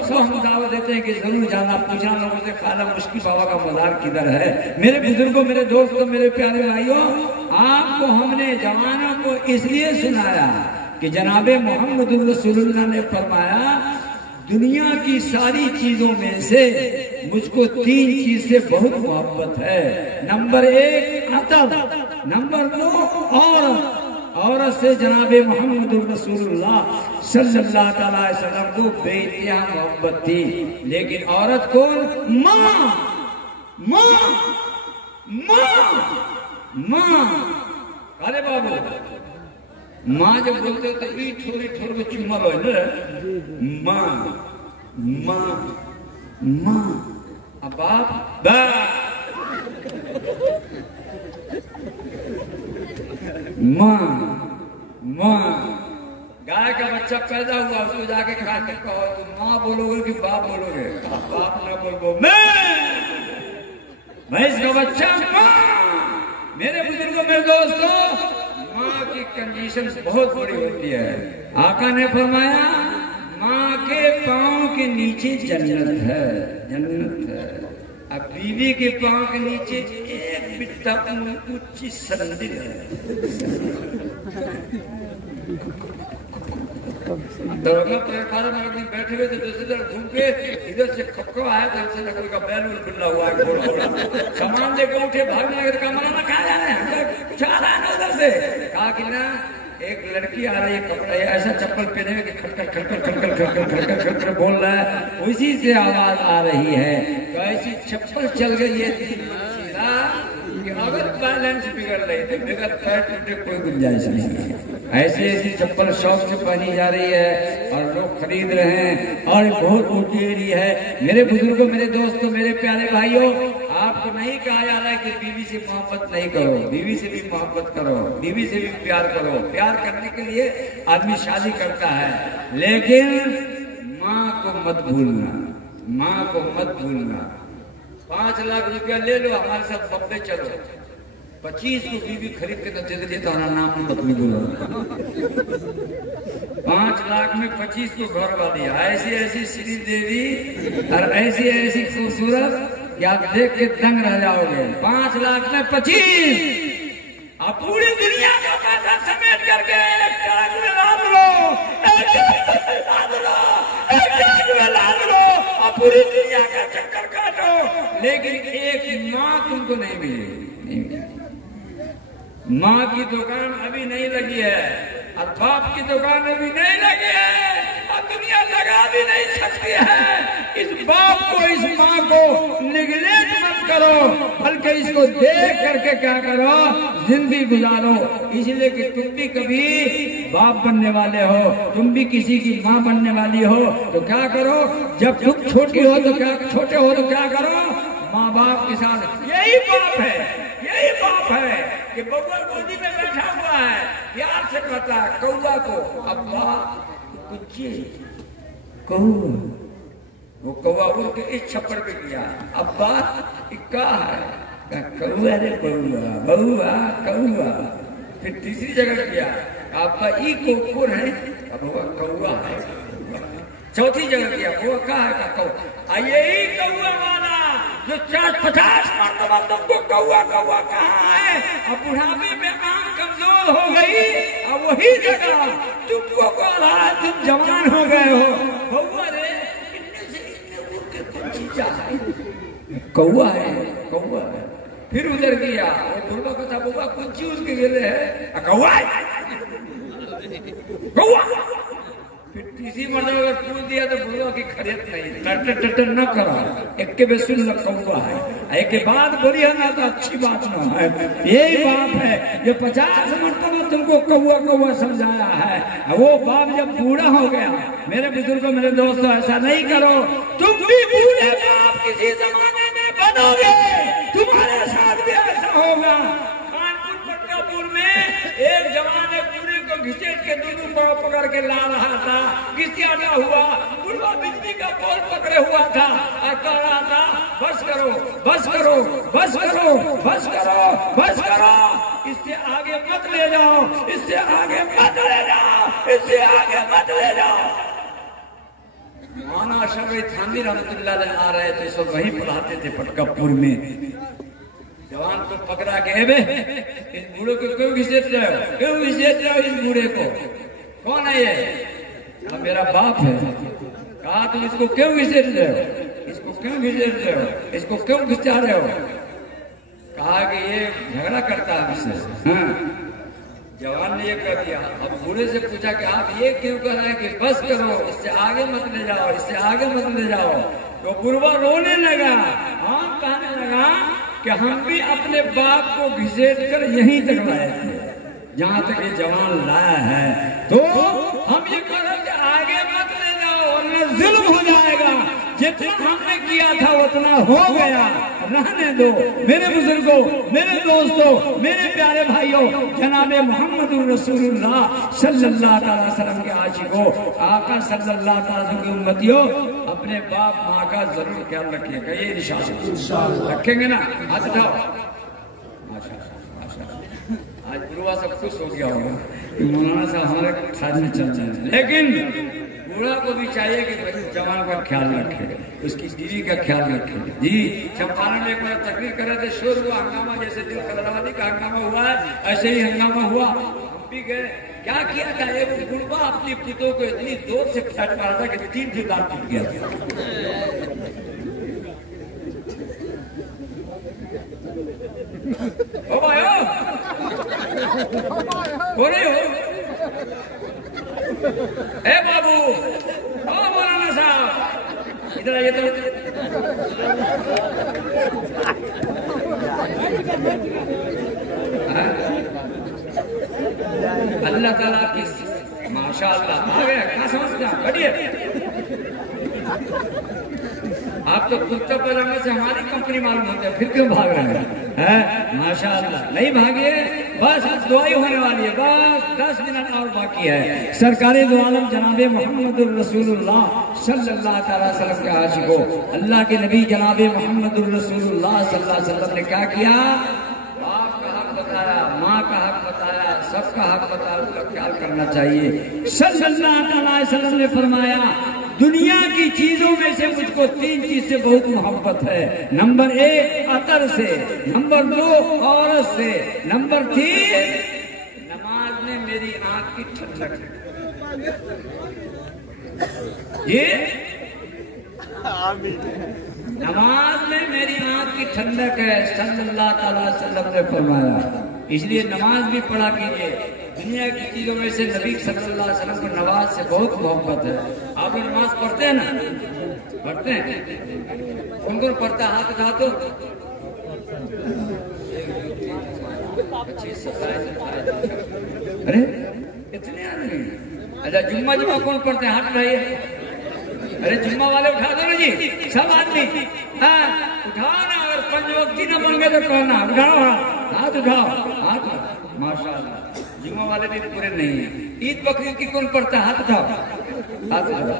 तो हम दावत देते हैं कि जरूर जाना, पूछना लोगों से, खाला मुश्की बाबा का मजार किधर है। मेरे बुजुर्गों, मेरे दोस्तों, मेरे प्यारे भाइयों, आपको हमने जवानों को इसलिए सुनाया कि जनाबे मोहम्मद रसूलुल्लाह ने फरमाया, दुनिया की सारी चीजों में से मुझको 3 चीज से बहुत मोहब्बत है। नंबर 1 अदब, नंबर 2 औरत, औरत से जनाबे मोहम्मद रसूलुल्लाह सल्लल्लाहु अलैहि वसल्लम को बेइंतहा मोहब्बत थी। लेकिन औरत कौन? माँ, माँ, माँ, माँ। अरे बाबू, माँ जब बोलते तो ई थोड़ी थोड़ी चुम्मा लो ना, माँ, माँ, माँ। अब बाप माँ, माँ। गाय का बच्चा पैदा हुआ, उसको जाके खा के कहो तुम माँ बोलोगे कि बाप बोलोगे? बाप ना बोलो, मैं इसका बच्चा माँ। मेरे बुजुर्गों, मेरे दोस्तों, माँ की कंडीशन बहुत बड़ी होती है। आका ने फरमाया, माँ के पाँव के नीचे जन्नत है, जन्नत है। अब बीवी के पाँव के नीचे एक बिट्टा ऊंची संदिल है। दरोगा प्लेटफार्म में बैठे हुए थे, दूसरी तरफ घूम के इधर से खपको आया, तो से लकड़ी का बैलून खुला हुआ है, घोड़ा घोड़ा सामान लेकर उठे, भागने लगे। कमरा में कहा जा रहे हैं, कुछ आ रहा है उधर से। कहा कि ना एक लड़की आ रही है, कपड़ा ऐसा चप्पल पहने हुए कि खटखट खटखट खटखट खटखट खटखट खटखट बोल रहा है, उसी से आवाज आ रही है। तो ऐसी चप्पल चल गई है कि अगर बैलेंस बिगड़ रही थी, बिगड़ पैर टूटे कोई गुंजाइश नहीं है। ऐसी ऐसी चप्पल शौक से पहनी जा रही है और लोग खरीद रहे हैं, और बहुत ऊंची एरिया है। मेरे बुजुर्गों, मेरे दोस्तों, मेरे प्यारे भाइयों, आपको नहीं कहा जा रहा है कि बीवी से मोहब्बत नहीं करो, बीवी से भी मोहब्बत करो, बीवी से भी प्यार करो। प्यार करने के लिए आदमी शादी करता है, लेकिन माँ को मत भूलना, माँ को मत भूलना। 5 लाख रुपया ले लो, हमारे साथ बम्बे चलो, 25 को बीवी खरीद के तो दे दे, तो नाम मत नहीं बोलो। 5 लाख में 25 को घर वाली, ऐसी ऐसी श्री देवी और ऐसी ऐसी खूबसूरत कि आप देख के दंग रह जाओगे। 5 लाख में 25, आप पूरी दुनिया का पैसा समेट करके एक ट्रक में लाद लो, एक लाद लो, एक ट्रक में लाद लो, और पूरी दुनिया का चक्कर काटो, लेकिन एक माँ तुमको नहीं मिलेगी। माँ की दुकान अभी नहीं लगी है, और बाप की दुकान अभी नहीं लगी है, और दुनिया लगा भी नहीं सकती है। इस बाप को, इस माँ को निगलेक्ट मत करो, बल्कि इसको देख करके क्या करो, जिंदगी गुजारो। इसलिए कि तुम भी कभी बाप बनने वाले हो, तुम भी किसी की माँ बनने वाली हो, तो क्या करो, जब तुम छोटी हो तो क्या, छोटे हो तो क्या करो, माँ बाप के साथ। यही बाप है, यही बाप है कि बउआ गोदी में बैठा हुआ है, प्यार से कहता है कौआ को, अब्बा कुछ कौआ, वो कौआ उड़ के इस छप्पर पे गया, अब्बा क्या है, कौआ रे बउआ, बउआ कौआ। फिर तीसरी जगह किया, अब्बा ई कोकुर है, अब वो कौआ है। चौथी जगह किया, वो क्या है, कौआ। यही कौआ वाला जो 40-50 मरतबा तुमको कौआ कौआ कहा है, अब बुढ़ापे में आंख कमजोर हो गई, अब वही जगह तुमको कह रहा है तुम जवान हो गए हो। कौआ रे, इनमें से इनमें उड़ के कौन चीज है, कौआ है, कौआ है। फिर उधर गया, वो बुढ़वा को था, बुआ कौन चीज उसके गिरे है, कौआ है, कौआ। फिर तीसरी मर्तबा अगर पूछ दिया तो बुढ़वा की खरीद नहीं, टर न करो, एक के बेसुन कौआ है, एक के बाद बोली है ना तो अच्छी बात ना है। यही बाप है जो 50 मरतबा तुमको कौआ कौआ समझाया है, वो बाप जब बूढ़ा हो गया। मेरे बुजुर्गों, मेरे दोस्तों, ऐसा नहीं करो, तुम भी बूढ़े बाप किसी जमाने में बनोगे, तुम्हारे साथ भी ऐसा होगा। कानपुर पटकापुर में एक जवान एक बूढ़े को घिसेट के दोनों पांव पकड़ के ला रहा था, घिसियाना हुआ, बुढ़वा बिजली का पोल पकड़े हुआ था और कह रहा था बस करो, बस करो, बस करो, बस करो, बस करो, इससे आगे मत ले जाओ, इससे आगे मत ले जाओ, इससे आगे मत ले जाओ। मौलाना अशरफ अली थानवी रहमतुल्लाह अलैह आ रहे थे, सब वहीं पढ़ाते थे पटकपुर में। जवान को पकड़ा के इस बूढ़े को क्यों घिसेट रहे हो, क्यों घिसेट रहे हो इस बूढ़े को? कौन है ये? मेरा बाप है। कहा तुम इसको क्यों घिसेट रहे हो, इसको क्यों घिसेट रहे हो, इसको क्यों घिसा रहे हो? कहा कि ये झगड़ा करता है मुझसे। हाँ। जवान ने ये कर दिया। अब बूढ़े से पूछा कि आप ये क्यों कर रहे हैं कि बस करो, इससे आगे मत ले जाओ, इससे आगे मत ले जाओ। तो बुढ़वा रोने लगा, हाँ कहने लगा कि हम भी अपने बाप को घिसेट कर यहीं तक लाए थे जहाँ तक ये जवान लाया है। तो हम ये कह रहे कि आगे मत ले जाओ वरना जुल्म हो जाएगा। जितना हमने किया था उतना हो गया, रहने दो। मेरे बुजुर्गों, मेरे दोस्तों, मेरे प्यारे भाइयों, जनाबे मोहम्मद रसूलुल्लाह सल्लल्लाहु अलैहि वसल्लम के आशिकों, आका सल्लल्लाहु अलैहि वसल्लम की उम्मतियों, अपने बाप माँ का जरूर ख्याल रखिएगा। ये इंशाअल्लाह रखेंगे ना? हाथ उठाओ। आज बुढ़वा सब खुश हो गया होगा कि मौलाना साहब हमारे साथ में चल रहे हैं, लेकिन बूढ़ा को भी चाहिए कि जवान का ख्याल रखे, उसकी बीवी का ख्याल रखे। जी चंपारण में एक बार तकरीर कर रहे थे, शोर हुआ, हंगामा, जैसे दिल कदरावादी का हंगामा हुआ है ऐसे ही हंगामा हुआ। हम भी गए। क्या किया था? एक बुढ़वा अपनी पुतों को इतनी जोर से फट मारा था कि 3 दांत टूट गया था। हो भाइयों, हो रही हो? ए बाबू, ओ मौलाना साहब, इधर आइए तो। अल्लाह ताला की माशाअल्लाह आ गया। क्या समझते हैं? बढ़िया। आप तो कुर्ता पजामे से हमारी कंपनी मालूम होते हैं, फिर क्यों भाग रहे हैं? माशाअल्लाह, नहीं भागिए, बस दुआई होने वाली है, बस 10 मिनट और बाकी है। सरकारी दो आलम जनाबे मोहम्मद रसूलुल्लाह सल्लल्लाहु अलैहि वसल्लम के आशिकों, अल्लाह के नबी जनाबे मोहम्मद रसूलुल्लाह सल्लल्लाहु अलैहि वसल्लम ने क्या किया? बाप का हक बताया, माँ का हक बताया, सबका हक बताया, उसका ख्याल करना चाहिए। सल्लल्लाहु अलैहि वसल्लम ने फरमाया, दुनिया की चीजों में से मुझको 3 चीज से बहुत मोहब्बत है। नंबर 1 अतर से, नंबर 2 औरत से, नंबर 3 नमाज में मेरी आंख की ठंडक। ये नमाज में मेरी आंख की ठंडक है, सल्लल्लाहु अलैहि वसल्लम ने फरमाया। इसलिए नमाज भी पढ़ा कीजिए। दुनिया की चीजों में से नबी सल्लल्लाहु अलैहि वसल्लम को नमाज से बहुत मोहब्बत है। आप लोग नमाज पढ़ते हैं ना? पढ़ते हैं? कौन कौन पढ़ता है? हाथ उठा दो। अरे इतने आदमी। अच्छा जुम्मा जुम्मा कौन पढ़ते हैं? हाथ उठाइए। अरे जुम्मा वाले उठा दो ना जी, सब आदमी। हाँ उठाओ ना, और 5 वक्ती न बन गए तो कौन ना उठाओ, हाथ उठाओ, हाथ। माशाअल्लाह, जुम्मा वाले भी पूरे नहीं है। ईद बकरीद की कौन पढ़ता है? हाथ उठाओ, हाथ उठाओ।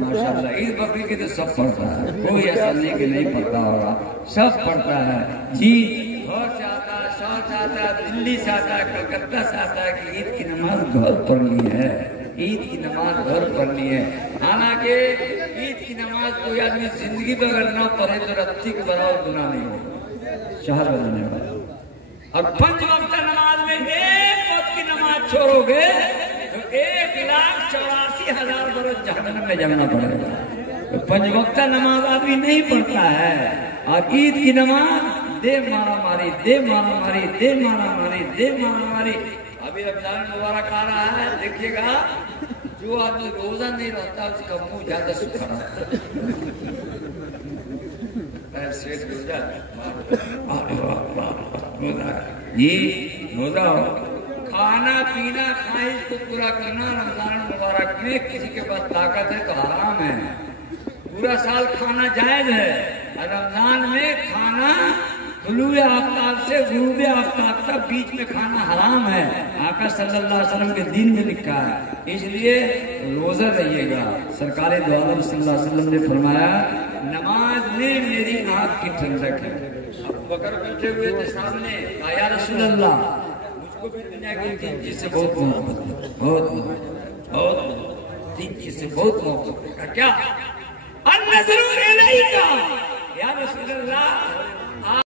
माशाअल्लाह, ईद बकरीद की तो सब पढ़ता है, कोई ऐसा नहीं कि नहीं पढ़ता होगा, सब पढ़ता है। जी घर से आता है, शहर से आता है, दिल्ली से आता है, कलकत्ता से आता है कि ईद की नमाज घर पढ़नी है, ईद की नमाज घर पढ़नी है। हालांकि ईद की नमाज कोई आदमी जिंदगी में अगर ना पढ़े तो रत्ती के बराबर गुनाह नहीं हो, शहर बनाने वाला। और 5 वक्त नमाज में 1 वक्त की नमाज छोड़ोगे तो 1,84,000 बरस जहन्नम में जाना पड़ेगा। तो 5 वक्त नमाज आदमी नहीं पढ़ता है। और ईद की नमाज दे मारा मारी, दे मारा मारी, दे मारा मारी, दे मारा मारी। अभी रमजान मुबारक आ रहा है, देखिएगा जो आदमी रोजा नहीं रहता उसका मुंह ज्यादा सूखा रहता है। जी रोजा खाना पीना ख्वाहिश को पूरा करना रमजान मुबारक में किसी के पास ताकत है तो हराम है। पूरा साल खाना जायज है, रमजान में खाना तुलूए आफ्ताब से गुरूबे आफ्ताब तक बीच में खाना हराम है। आका सल्लल्लाहु अलैहि वसल्लम के दीन में लिखा है, इसलिए रोजा रहिएगा। सरकार दो आलम सल्लल्लाहु अलैहि वसल्लम ने फरमाया, नमाज में मेरी आंख की ठंडक है। अब बकर बैठे हुए थे सामने, या रसूल अल्लाह मुझको भी दुनिया की 3 चीज से बहुत मोहब्बत है, बहुत 3 चीज से बहुत मोहब्बत है। क्या? अन्नज़रू इलैका या रसूल अल्लाह,